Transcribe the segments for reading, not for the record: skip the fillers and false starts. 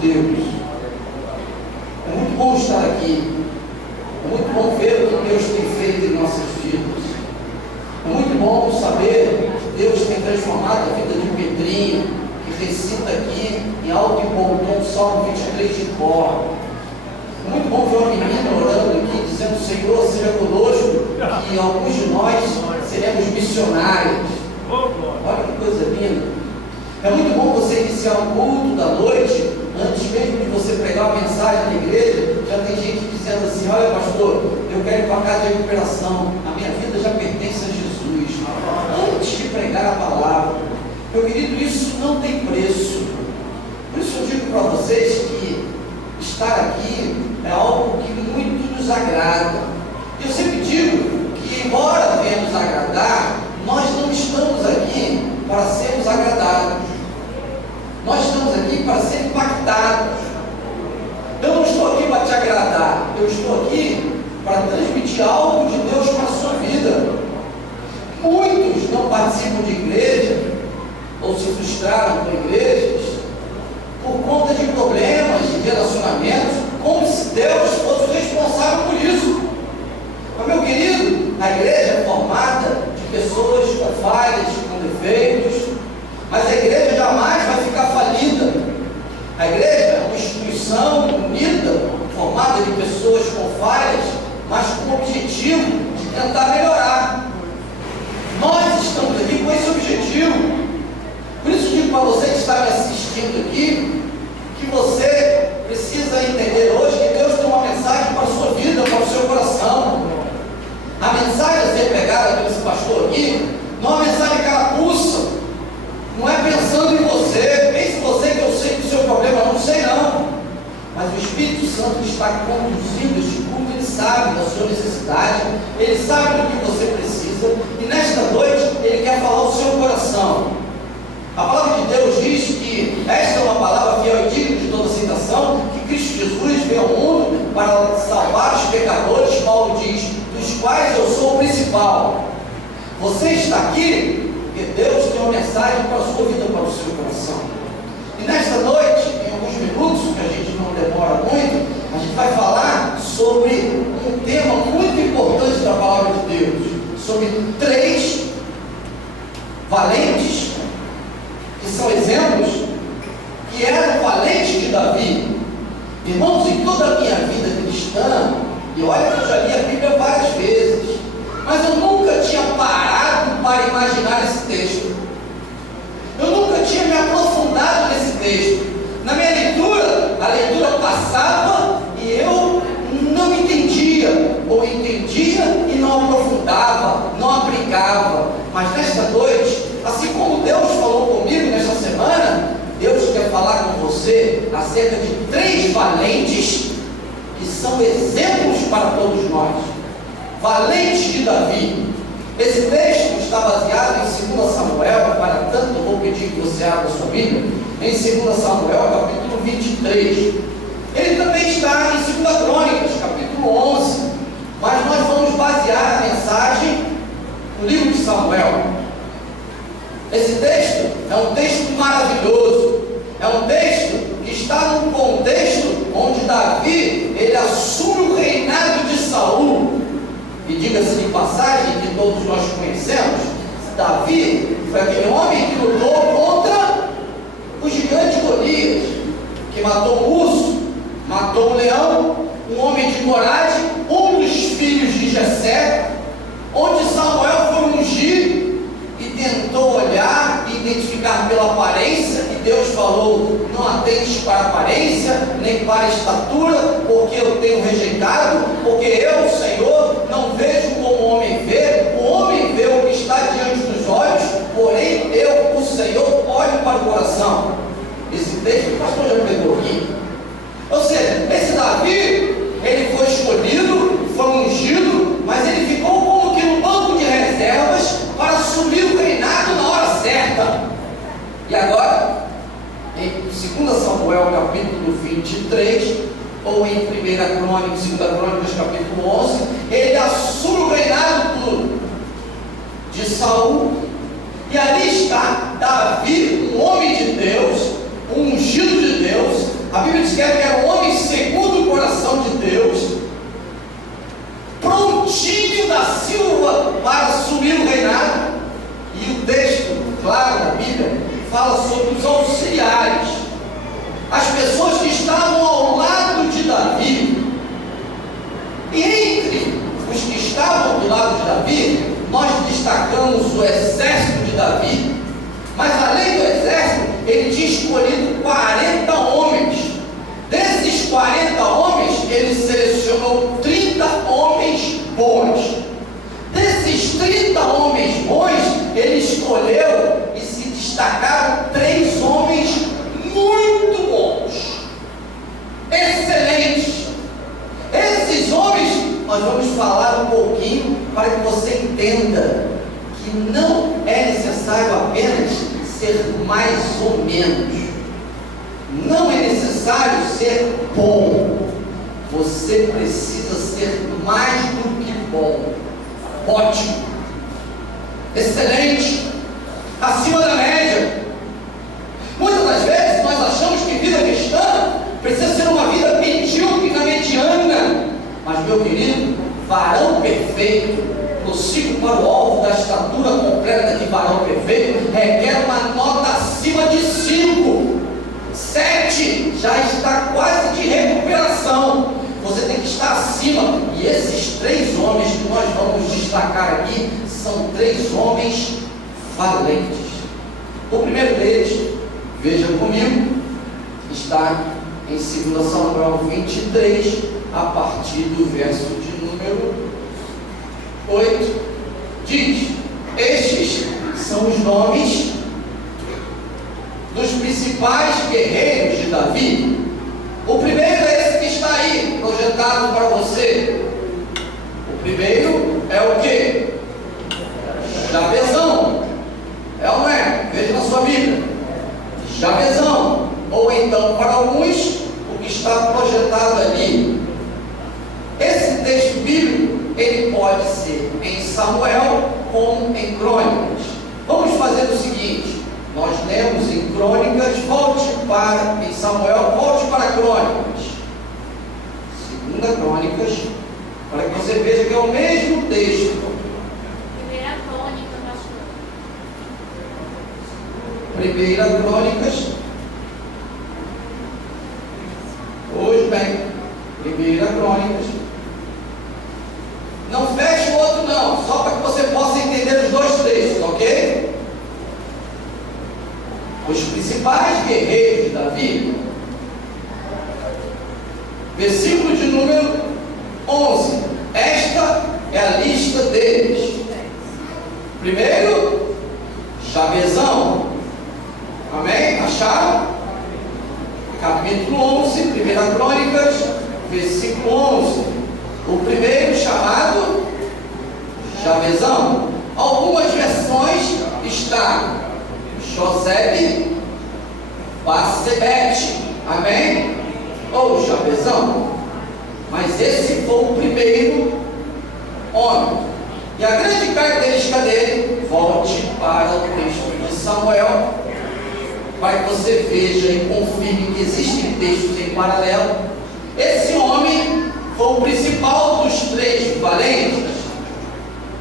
Deus. É muito bom estar aqui. É muito bom ver o que Deus tem feito em nossas vidas. É muito bom saber que Deus tem transformado a vida de Pedrinho, que recita aqui em alto e bom tom o Salmo 23 de cor. É muito bom ver uma menina orando aqui, dizendo: Senhor, seja conosco, que alguns de nós seremos missionários. Olha que coisa linda. É muito bom você iniciar um culto da noite, antes mesmo de você pregar uma mensagem na igreja. Já tem gente dizendo assim: olha, pastor, eu quero ir para a casa de recuperação, a minha vida já pertence a Jesus, antes de pregar a palavra. Meu querido, isso não tem preço. Por isso eu digo para vocês que estar aqui é algo que muito nos agrada. Eu sempre digo que, embora venha nos agradar, nós não estamos aqui para sermos agradados. Nós estamos aqui para ser impactados. Eu não estou aqui para te agradar. Eu estou aqui para transmitir algo de Deus para a sua vida. Muitos não participam de igreja ou se frustraram com igrejas por conta de problemas de relacionamentos, como se Deus fosse o responsável por isso. Mas, meu querido, a igreja é formada de pessoas com falhas, com defeitos, mas a igreja jamais vai ficar falida. A igreja é uma instituição unida, formada de pessoas com falhas, mas com o objetivo de tentar melhorar. Nós estamos aqui com esse objetivo. Por isso digo para você que está me assistindo aqui, que você precisa entender hoje que Deus tem uma mensagem para a sua vida, para o seu coração. A mensagem a ser pregada pelo esse pastor aqui não é uma mensagem carapuça, não é pensando em você. Pense em você, que eu sei que o seu problema, não sei não, mas o Espírito Santo está conduzindo este culto. Ele sabe da sua necessidade, ele sabe do que você precisa, e nesta noite ele quer falar ao seu coração. A palavra de Deus diz que esta é uma palavra fiel e digna de toda aceitação, que Cristo Jesus veio ao mundo para salvar os pecadores. Paulo diz: dos quais eu sou o principal. Você está aqui porque Deus tem uma mensagem para a sua vida, para o seu coração. E nesta noite, em alguns minutos, que a gente não demora muito, a gente vai falar sobre um tema muito importante da palavra de Deus, sobre 3 valentes, que são exemplos, que eram valentes de Davi. Irmãos, em toda a minha vida cristã, e olha que eu já li a Bíblia várias vezes, mas eu nunca tinha parado para imaginar esse texto. Eu nunca tinha me aprofundado nesse texto. Na minha leitura, a leitura passava e eu não entendia, ou entendia e não aprofundava, não aplicava. Mas nesta noite, assim como Deus falou comigo nesta semana, Deus quer falar com você acerca de 3 valentes que são exemplos para todos nós. Valentes de Davi. Esse texto está baseado em 2 Samuel, para tanto vou pedir que você abra a sua Bíblia, em 2 Samuel, capítulo 23. Ele também está em 2 Crônicas, capítulo 11, mas nós vamos basear a mensagem no livro de Samuel. Esse texto é um texto maravilhoso, é um texto que está num contexto onde Davi, ele assume o reinado de Saul. E diga-se de passagem, que todos nós conhecemos, Davi foi aquele homem que lutou contra o gigante Golias, que matou um urso, matou um leão, um homem de coragem, um dos filhos de Jessé, onde Samuel foi ungir e tentou olhar e identificar pela aparência, e Deus falou: não atentes para a aparência, nem para a estatura, porque eu tenho rejeitado, porque eu, Senhor, não vejo como o homem vê o que está diante dos olhos, porém eu, o Senhor, olho para o coração. Esse texto o pastor já pegou aqui. Ou seja, esse Davi, ele foi escolhido, foi ungido, mas ele ficou como que no banco de reservas para assumir o reinado na hora certa. E agora, em 2 Samuel capítulo 23, ou em 1 Crônicas, 2 Crônicas capítulo 11, ele assume o reinado de Saul, e ali está Davi, um homem de Deus, um ungido de Deus, A Bíblia diz que era um homem segundo o coração de Deus, prontinho da Silva para assumir o reinado. E o texto, claro, da Bíblia, fala sobre os auxiliares, as pessoas que estavam ao lado de Davi. E entre os que estavam do lado de Davi, nós destacamos o exército de Davi, mas além do exército, ele tinha escolhido 40 homens. Desses 40 homens, ele selecionou 30 homens bons. Desses 30 homens bons, ele escolheu e se destacaram 3 homens muito bons, excelentes. Esses homens, nós vamos falar um pouquinho para que você entenda que não é necessário apenas ser mais ou menos. Não é necessário ser bom. Você precisa ser mais do que bom. Ótimo, excelente, acima da média. Muitas das vezes nós achamos que vida cristã precisa ser uma vida medíocre, mediana. Mas, meu querido, varão perfeito, prossigo para o alvo da estatura completa de varão perfeito, requer uma nota acima de 5. 7 já está quase de recuperação. Você tem que estar acima. E esses 3 homens que nós vamos destacar aqui são 3 homens valentes. O primeiro deles, veja comigo, está em 2 Samuel 23, a partir do verso de número 8. Diz: estes são os nomes dos principais guerreiros de Davi. O primeiro é esse que está aí, projetado para você. O primeiro é o que? Jabezão. É ou não é? Veja na sua Bíblia. Jabezão. Ou então, para alguns, o que está projetado ali. Esse texto bíblico, ele pode ser em Samuel como em Crônicas. Vamos fazer o seguinte: nós lemos em Crônicas, em Samuel, volte para Crônicas. 2 Crônicas, para que você veja que é o mesmo texto. Primeira Crônica, pastor. 1 Crônicas. Hoje bem, 1 Crônicas. Não feche o outro não, só para que você possa entender os 2 textos, ok? Os principais guerreiros de Davi, versículo de número 11. Esta é a lista deles. Primeiro, Jabezão. Amém? Acharam? Capítulo 11, 1 Crônicas, versículo 11. O primeiro chamado Jabezão. Algumas versões está José Basebete, amém? Ou Jabezão. Mas esse foi o primeiro homem. E a grande característica dele, volte para o texto de Samuel, para que você veja e confirme que existem textos em paralelo. Esse homem foi o principal dos 3 valentes.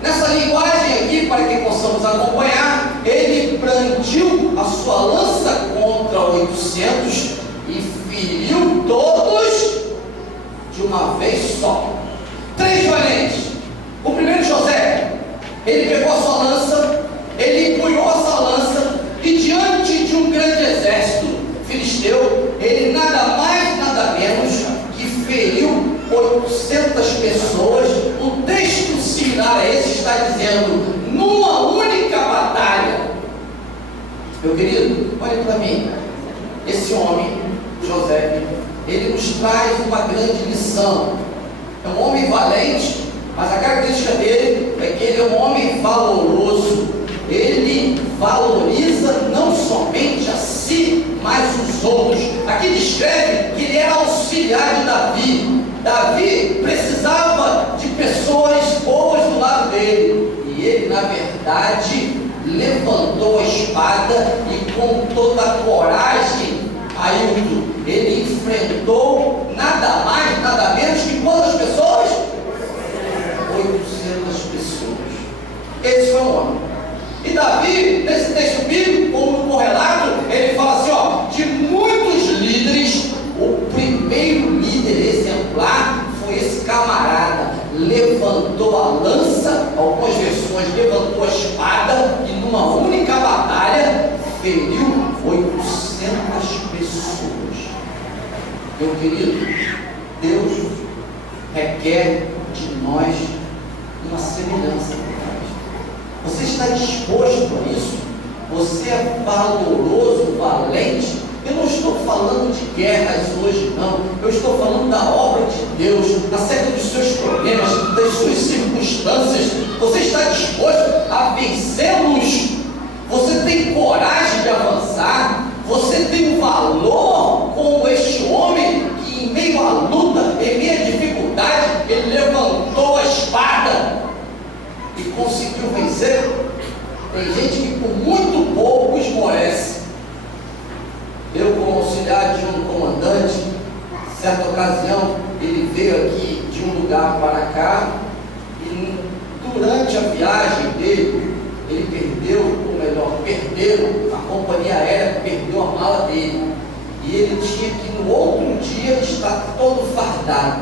Nessa linguagem aqui, para que possamos acompanhar, ele brandiu a sua lança contra 800 e feriu todos de uma vez só. 3 valentes. O primeiro, José, ele pegou a sua lança, ele empunhou essa lança e diante de um grande exército filisteu, ele nada mais, nada menos que feriu 800 pessoas. Um texto similar a esse está dizendo, numa única batalha. Meu querido, olhe para mim. Esse homem, José, ele nos traz uma grande lição. É um homem valente, mas a característica dele é que ele é um homem valoroso. Ele valoriza não somente a si, mas os outros. Aqui descreve que ele era auxiliar de Davi. Davi precisava de pessoas boas do lado dele. E ele, na verdade, levantou a espada e com toda a coragem, Ailton, ele enfrentou nada mais, nada menos que quantas pessoas? 800 pessoas. Esse foi um homem. E Davi, nesse texto bíblico, como no correlato, ele fala assim, ó, de muitos líderes, o primeiro líder exemplar foi esse camarada. Levantou a lança, algumas versões levantou a espada e numa única batalha feriu 800 pessoas. Meu querido, Deus requer de nós uma semelhança com Cristo. Você está disposto a isso? Você é valoroso, valente? Eu não estou falando de guerras hoje, não. Eu estou falando da obra de Deus, acerca dos seus problemas, das suas circunstâncias. Você está disposto a vencê-los? Você tem coragem de avançar? Você tem um valor como este homem que, em meio à luta, em meio à dificuldade, ele levantou a espada e conseguiu vencer? Tem gente que por muito pouco esmorece. Eu, como auxiliar de um comandante, certa ocasião, ele veio aqui de um lugar para cá e durante a viagem dele, ele perderam, a companhia aérea perdeu a mala dele. E ele tinha que no outro dia estar todo fardado.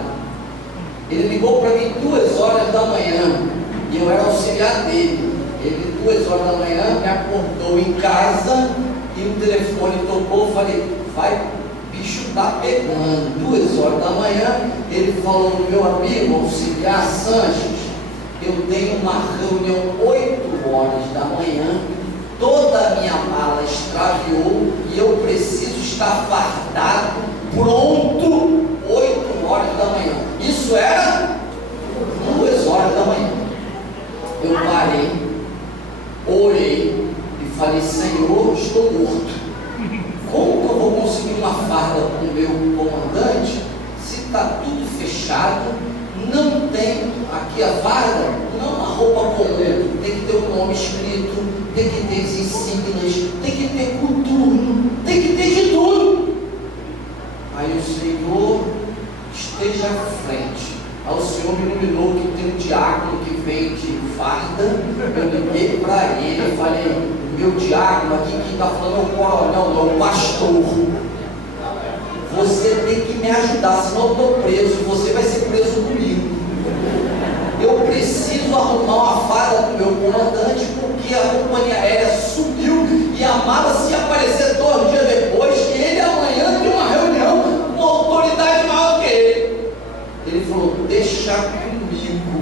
Ele ligou para mim 2 horas da manhã e eu era auxiliar dele. Ele 2 horas da manhã me acordou em casa e o telefone tocou. Eu falei, vai, bicho tá pegando. 2 horas da manhã ele falou, meu amigo auxiliar Sanches, eu tenho uma reunião 8 horas da manhã, toda a minha mala extraviou e eu preciso estar fardado, pronto, 8 horas da manhã. Isso era 2 horas da manhã. Eu parei, orei e falei, Senhor, estou morto. Como que eu vou conseguir uma farda com o meu comandante se está tudo fechado? Não tem aqui a farda, não a roupa comum, tem que ter o nome escrito, tem que ter as insígnias, tem que ter coturno, tem que ter de tudo. Aí o Senhor esteja à frente. Aí o Senhor me iluminou que tem um diácono que vem de farda. Eu liguei para ele e falei, meu diácono aqui que está falando é o coronel, não, o pastor. Você tem que me ajudar, senão eu estou preso, você vai ser preso comigo. Eu preciso arrumar uma farda para o meu comandante, porque a companhia aérea subiu e a mala, se aparecer 2 dias depois, ele amanhã tem uma reunião com uma autoridade maior que ele. Ele falou, deixa comigo.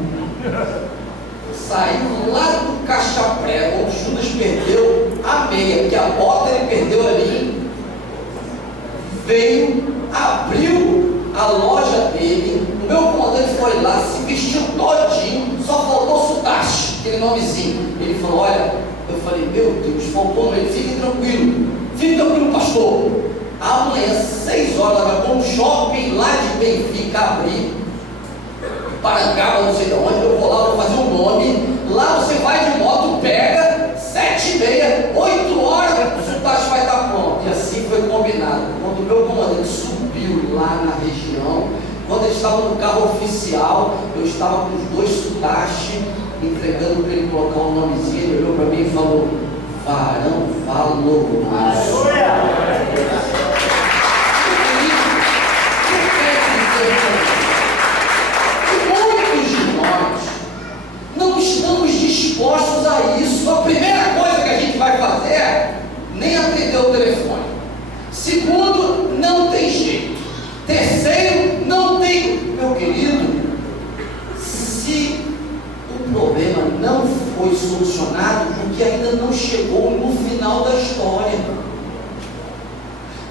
Saiu lá do Caixa-Prego, onde Judas perdeu a meia, porque a bota ele perdeu ali. Veio, abriu a loja dele, o meu comandante foi lá, se vestiu todinho, só faltou Sutashi, aquele nomezinho. Ele falou, olha, eu falei, meu Deus, faltou ele, fique tranquilo, pastor. Amanhã, 6 horas da manhã, um shopping lá de Benfica abrir, Parangaba, não sei de onde, eu vou lá, vou fazer um nome, lá você vai de moto, pega, 7h30, 8 horas, o Sutashi vai estar pronto. E assim foi combinado. Quando o meu comandante subiu lá na região, quando ele estava no carro oficial, eu estava com os 2 Sutashi, entregando para ele colocar um nomezinho. Ele olhou para mim e falou, varão valoroso. Muitos de nós não estamos dispostos a isso. A primeira coisa que a gente vai fazer é nem atender o telefone. Segundo, não tem jeito. Terceiro, não tem. Meu querido, se o problema não foi solucionado, porque ainda não chegou no final da história.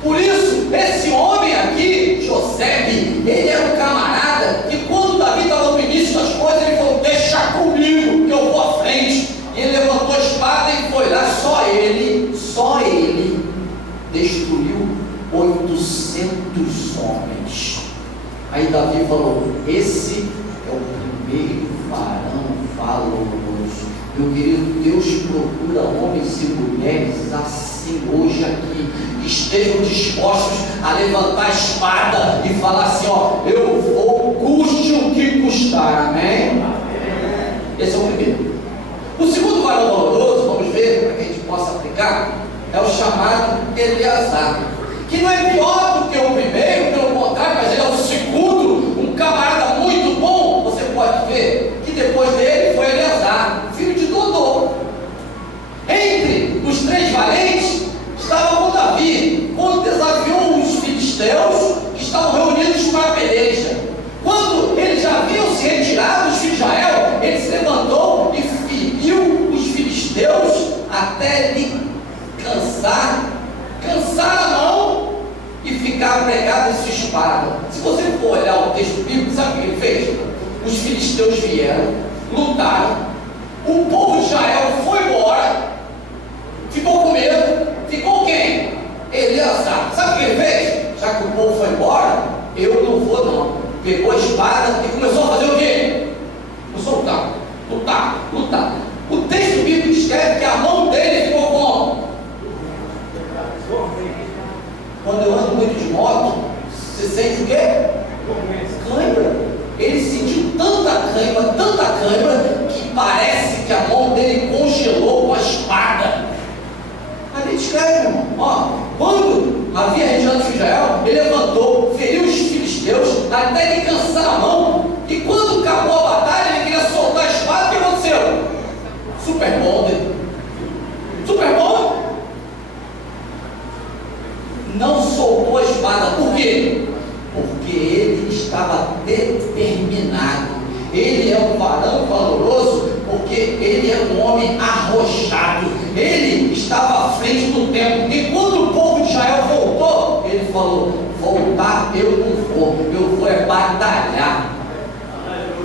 Por isso, esse homem aqui, José, ele era um camarada que quando Davi estava no início das coisas, ele falou, deixa comigo, que eu vou à frente. E ele levantou a espada e foi lá, só ele destruiu 800 homens. Aí Davi falou, esse é o primeiro varão valoroso. Meu querido, Deus procura homens e mulheres assim. assim hoje aqui, que estejam dispostos a levantar a espada e falar assim, ó, eu vou custe o que custar, amém? Esse é o primeiro. O segundo varão valoroso, vamos ver, para que a gente possa aplicar, é o chamado Eleazar, que não é pior do que o primeiro, pelo contrário, mas ele é o segundo, um camarada muito bom. Você pode ver que depois dele foi Eleazar, filho de Dodô. Entre os três valentes estava o Davi, quando desafiou os filisteus que estavam reunidos para a peleja. Quando eles já haviam se retirado, os filhos de Israel, ele se levantou e feriu os filisteus até lhe cansar a mão e ficar pregado em sua espada. Se você for olhar o texto bíblico, sabe o que ele fez? Os filisteus vieram, lutaram, o povo de Israel foi embora, ficou com medo. Ficou quem? Eleazar. Sabe o que ele fez? Já que o povo foi embora, eu não vou não. Pegou a espada e começou a fazer o quê? Começou a lutar. O texto bíblico escreve que a mão dele ficou como? Quando eu ando muito de moto, você sente o quê? Cãibra. Ele sentiu tanta cãibra, que parece que a mão dele congelou com a espada. Ali escreve, irmão, ó, quando havia retirado os filhos de Israel, ele levantou, feriu os filisteus, até lhe cansar a mão, e quando acabou a batalha, ele queria soltar a espada. O que aconteceu? Super Bonder. Não soltou a espada. Por quê? Porque ele estava determinado. Ele é um varão valoroso, porque ele é um homem arrojado. Ele estava à frente do tempo. E quando o povo de Israel voltou, ele falou: voltar eu não vou, eu vou é batalhar,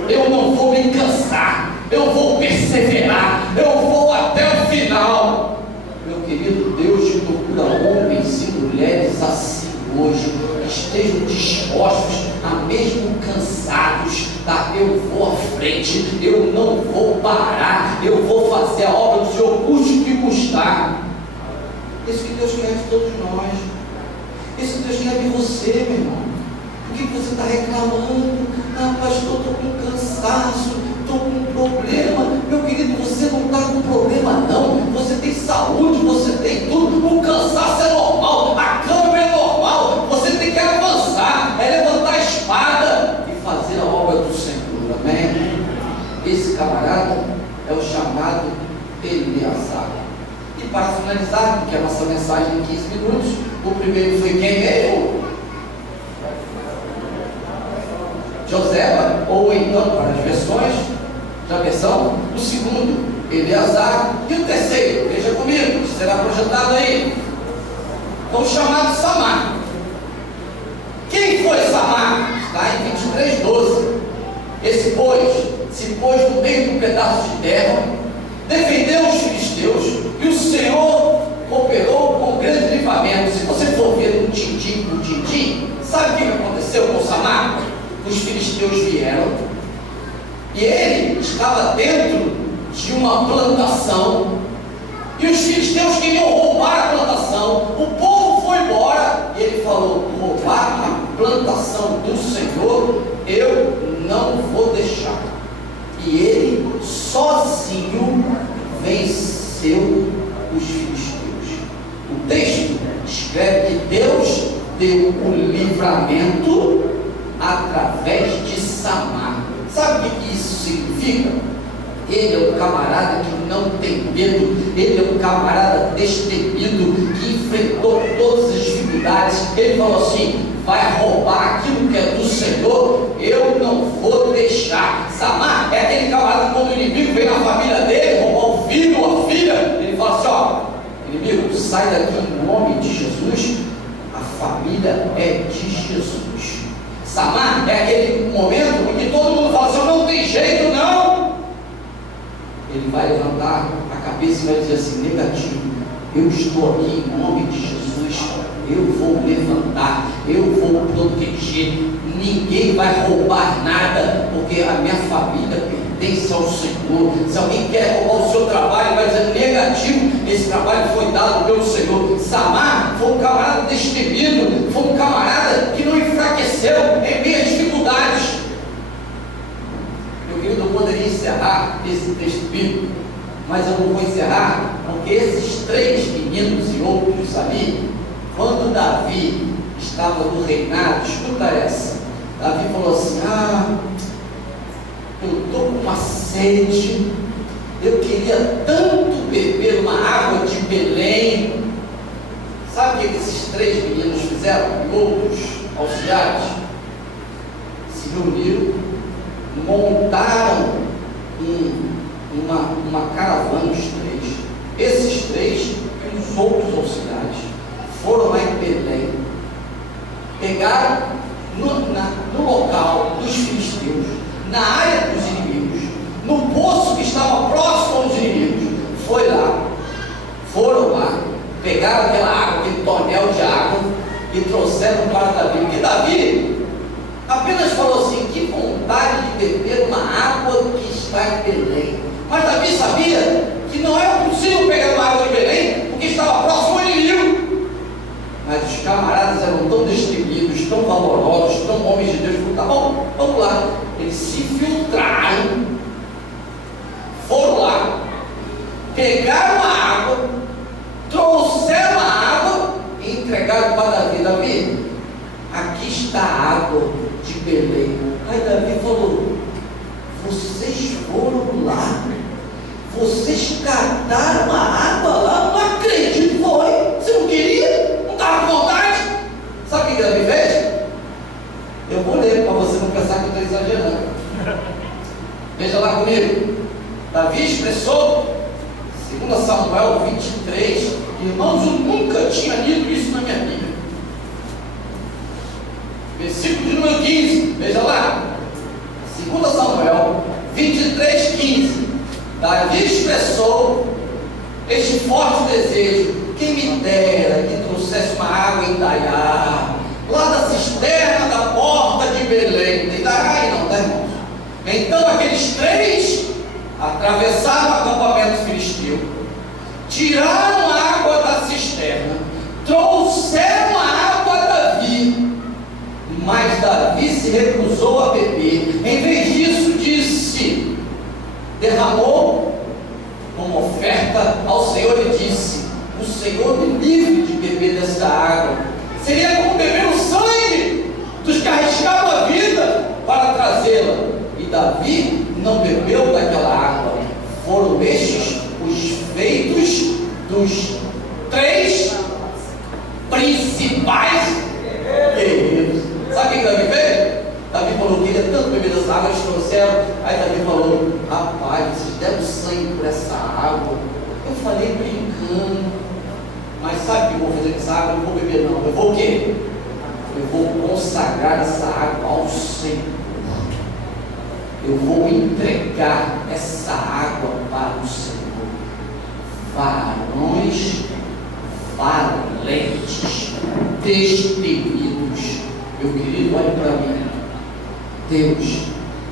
eu não vou me cansar, eu vou perseverar, eu vou até o final. Meu querido, Deus procura homens e mulheres assim hoje, que estejam dispostos a mesmo cansados, tá? Eu vou à frente, eu não vou parar, eu vou fazer a obra do Senhor, custe o que custar. Isso que Deus quer de todos nós. Isso que Deus quer de você, meu irmão. Por que você está reclamando? Ah, pastor, estou com cansaço, estou com um problema. Meu querido, você não está com problema não. Você tem saúde, você tem tudo. O cansaço é normal, a câmera é normal. Você tem que avançar, é levantar a espada e fazer a obra do Senhor, amém? Esse camarada é o chamado Eleazar. E para finalizar, porque a nossa mensagem em 15 minutos, o primeiro foi quem mesmo? Joseba, ou então, para as versões da versão, o segundo, Eleazar, e o terceiro, veja comigo, será projetado aí, o chamado Samar. Quem foi Samar? Está em 23:12. Esse se pôs no meio do pedaço de terra, defendeu os filisteus, e o Senhor operou com grande livramento. Se você for ver um tintim por tintim, sabe o que aconteceu com Samar? Os filisteus vieram, e ele estava dentro de uma plantação, e os filisteus queriam roubar a plantação. O povo foi embora, e ele falou: roubar a plantação do Senhor eu não vou deixar. E ele sozinho venceu os filisteus. O texto escreve que Deus deu o livramento através de Samar. Sabe o que isso significa? Ele é um camarada que não tem medo, ele é um camarada destemido, que enfrentou todas as dificuldades. Ele falou assim: vai roubar aquilo que é do Senhor, eu não vou deixar. Samar é aquele camarada, quando o inimigo vem na família dele, roubar o filho ou a filha, ele fala assim: ó, inimigo, sai daqui em nome de Jesus, a família é de Jesus. Samar é aquele momento em que todo mundo fala assim: não tem jeito não. Ele vai levantar a cabeça e vai dizer assim: negativo, eu estou aqui em nome de Jesus, eu vou levantar, eu vou proteger, ninguém vai roubar nada, porque a minha família pertence ao Senhor. Se alguém quer roubar o seu trabalho, vai dizer negativo, esse trabalho foi dado pelo Senhor. Samar foi um camarada destemido, foi um camarada que não enfraqueceu em meio às dificuldades. Meu querido, eu poderia encerrar esse texto bíblico, mas eu não vou encerrar, porque esses 3 meninos e outros ali, quando Davi estava no reinado, escuta essa, Davi falou assim: eu estou com uma sede, eu queria tanto beber uma água de Belém. Sabe o que esses 3 meninos fizeram? E outros auxiliares se reuniram, montaram uma caravana, os 3. Esses 3 e os outros auxiliares foram lá em Belém, pegaram no local dos filisteus, na área dos inimigos, no poço que estava próximo aos inimigos. Foram lá, pegaram aquela água, aquele tonel de água e trouxeram para Davi. Porque Davi apenas falou assim: que vontade de beber uma água que está em Belém. Mas Davi sabia que não era possível pegar uma água de Belém, porque estava próximo ao inimigo. Mas os camaradas eram tão destemidos, tão valorosos, tão homens de Deus, que tá bom, vamos lá. Eles se filtraram, foram lá, pegaram a água, trouxeram a água e entregaram para Davi. Davi, aqui está a água de Belém. Aí Davi falou: vocês foram lá, vocês cataram a água lá? Não acredito. Foi, você não queria? Não estava com vontade? Sabe o que Davi fez? Eu vou ler para você não pensar que eu estou exagerando. Veja lá comigo. Davi expressou, 2 Samuel 23, irmãos, eu nunca tinha lido isso na minha Bíblia. Versículo de número 15, veja lá. 2 Samuel 23, 15. Davi expressou este forte desejo: quem me dera que trouxesse uma água em Daiá, lá da cisterna da porta de Belém. Tem Daiá aí não, tá, irmãos? Então aqueles 3 atravessaram o acampamento filisteu, tiraram a água da cisterna, trouxeram a água a Davi, mas Davi se recusou a beber. Em vez disso, disse, derramou como oferta ao Senhor e disse: o Senhor me livre de beber dessa água. Seria como beber o sangue dos que arriscaram a vida para trazê-la. E Davi não bebeu daquela água. Foram estes os feitos dos 3 principais guerreiros. Sabe o que Davi fez? Davi falou: queria tanto beber dessa água, eles trouxeram. Aí Davi falou: rapaz, vocês deram sangue por essa água. Eu falei brincando, mas sabe o que eu vou fazer com essa água? Eu não vou beber não. Eu vou o quê? Eu vou consagrar essa água ao Senhor. Eu vou entregar essa água para o Senhor. Varões valentes, destemidos. Meu querido, olhe para mim. Deus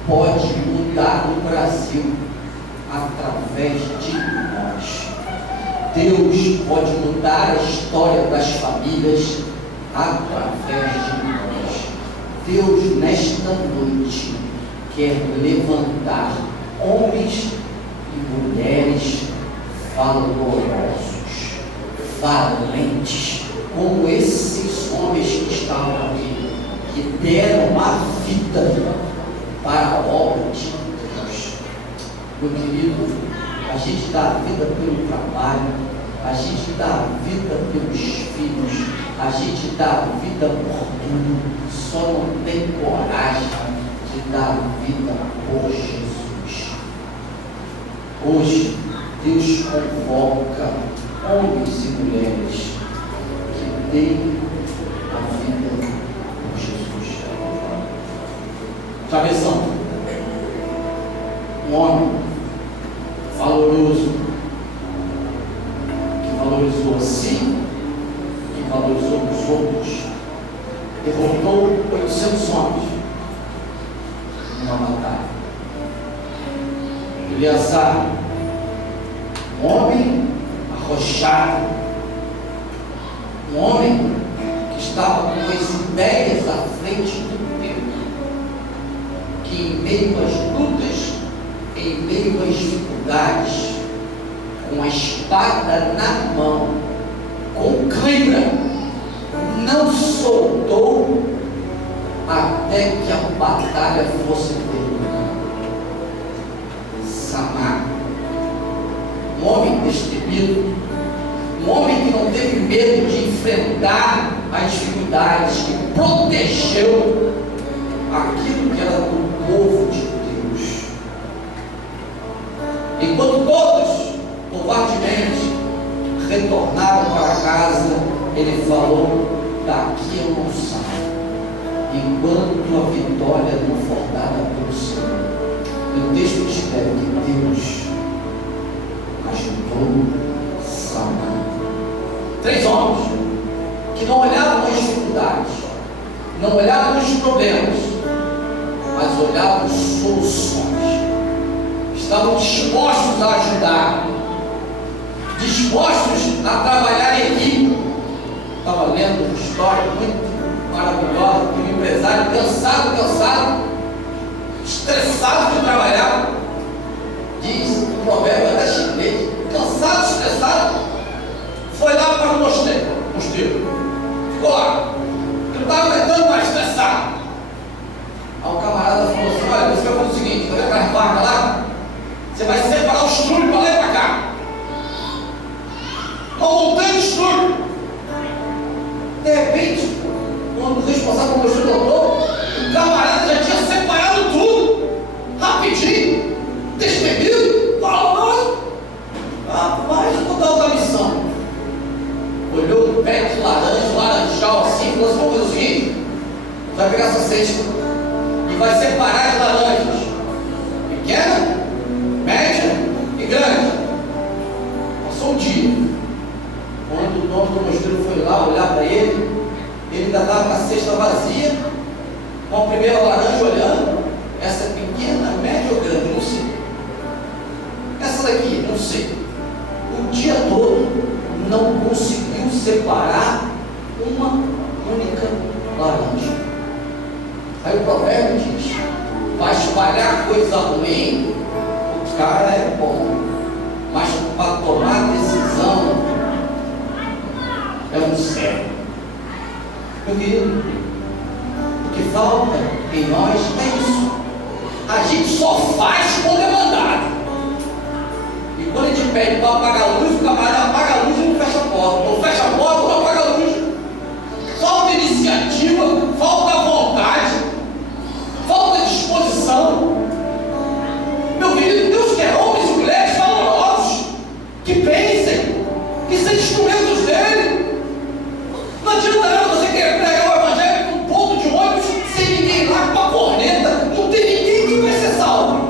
pode mudar o Brasil através de nós. Deus pode mudar a história das famílias através de nós. Deus, nesta noite, quer levantar homens e mulheres valorosos, valentes, como esses homens que estavam aqui, que deram a vida para a obra de Deus. Meu querido, a gente dá a vida pelo trabalho, a gente dá a vida pelos filhos, a gente dá a vida por tudo, só não tem coragem de dar a vida por Jesus. Hoje, Deus convoca homens e mulheres que têm a vida por Jesus. Cabeção, um homem valoroso, que valorizou a si, que valorizou os outros, derrotou 800 homens numa batalha. Eleazar, um homem arrojado, um homem que estava com as ideias à frente do tempo, que em meio às lutas, em meio às dificuldades, com a espada na mão, com cãibra, não soltou até que a batalha fosse terminada. Samar, um homem destemido, um homem que não teve medo de enfrentar as dificuldades, que protegeu aquilo que era do povo de Deus. Enquanto todos, covardemente, retornaram para casa, ele falou: daqui eu não saio, enquanto a vitória não for dada pelo Senhor. E o texto escreve que Deus ajudou Samar. 3 homens que não olhavam as dificuldades, não olhavam os problemas, mas olhavam as soluções. Estavam dispostos a ajudar, dispostos a trabalhar em equipe. Estava lendo uma história muito maravilhosa de um empresário cansado, estressado de trabalhar. Diz o provérbio até chinês: cansado, estressado, foi lá para o mosteiro, ficou lá, ele não estava aguentando mais, estressado. Aí o camarada falou assim: olha, você vai fazer o seguinte, vai ver aquela vaca lá, você vai separar os trulhos para lá e para cá, uma montanha de estrulho. De repente, quando o responsável pelo mosteiro voltou, o camarada já tinha separado tudo, rapidinho, destemido, falou: rapaz, eu vou dar outra missão. Olhou um pé de laranjal assim, falou assim: vamos fazer o seguinte, vai pegar essa cesta e vai separar as laranjas, pequena, média e grande. Passou um dia, quando o dono do mosteiro foi lá olhar para ele ainda estava com a cesta vazia, com a primeira laranja olhando. Essa é pequena, média ou grande? Não sei. Essa daqui, não sei. O dia todo não conseguiu separar uma única laranja. Aí o provérbio diz: para espalhar coisa ruim, o cara é bom, mas para tomar decisão é um servo. Meu querido, o que falta em nós é isso. A gente só faz quando é mandado. E quando a gente pede para apagar a luz, o camarada apaga a luz e não fecha a porta. Não fecha a porta, não apaga a luz. Falta iniciativa, falta vontade, falta disposição. Meu querido, Deus quer homens e mulheres valorosos, que pensem, que sejam instrumentos dele. Não adianta nada você querer pregar o evangelho num ponto de ônibus sem ninguém lá com a corneta. Não tem ninguém que vai ser salvo.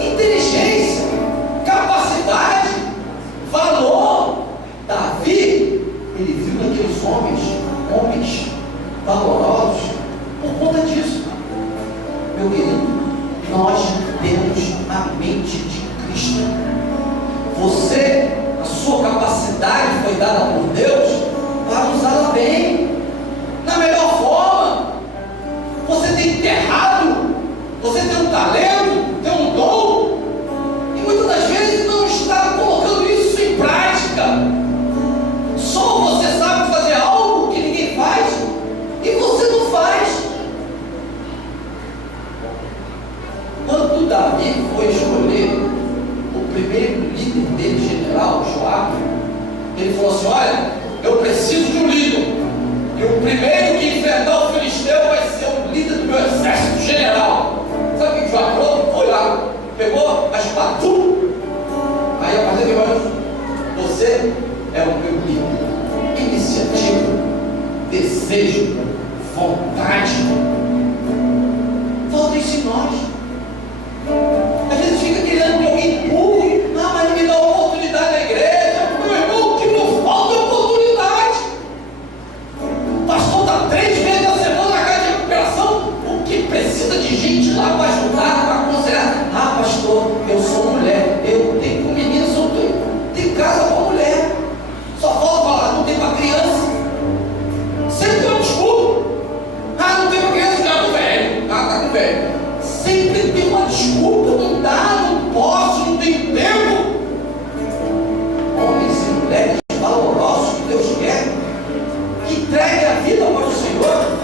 Inteligência, capacidade, valor. Davi, ele viu naqueles homens valorosos por conta disso. Meu querido, nós temos a mente de Cristo. Você, a sua capacidade foi dada por Deus para usá-la bem, na melhor forma. Você tem enterrado, você tem um talento, tem um dom, e muitas das vezes não está colocando isso em prática. Só você sabe fazer algo que ninguém faz, e você não faz. Quando Davi foi escolher o primeiro líder dele, general Joabe, ele falou assim: olha, eu preciso de um líder, e o primeiro que enfrentar o filisteu vai ser o líder do meu exército, general. Sabe o que Joabe falou? Foi lá, pegou a espada, aí a partir de hoje, você é o meu líder. Iniciativa, desejo, vontade, falta isso em nós. Às vezes fica querendo que alguém empurre: ah, mas me dá oportunidade na igreja. Meu irmão, o que não falta é oportunidade. O pastor está 3 vezes na semana na casa de recuperação. O que precisa de gente lá desculpa, não dá, não posso, não tenho tempo. Homens e mulheres valorosos que Deus quer, que entreguem a vida para o Senhor.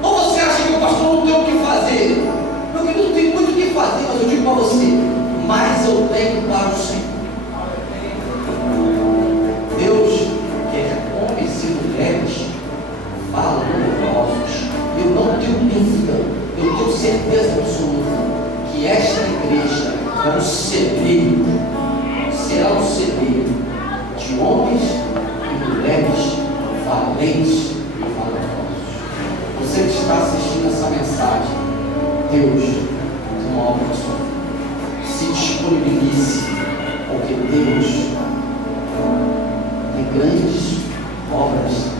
Ou você acha que o pastor não tem o que fazer? Eu não tenho muito o que fazer, mas eu digo para você, mas eu tenho para o Senhor. Deus quer homens e mulheres valorosos. Eu não tenho dúvida, eu tenho certeza absoluta que esta igreja é um celeiro, será um celeiro de homens e mulheres valentes e valorosos. Você que está assistindo essa mensagem, Deus tem uma obra na sua vida. Se disponibilize, porque Deus tem grandes obras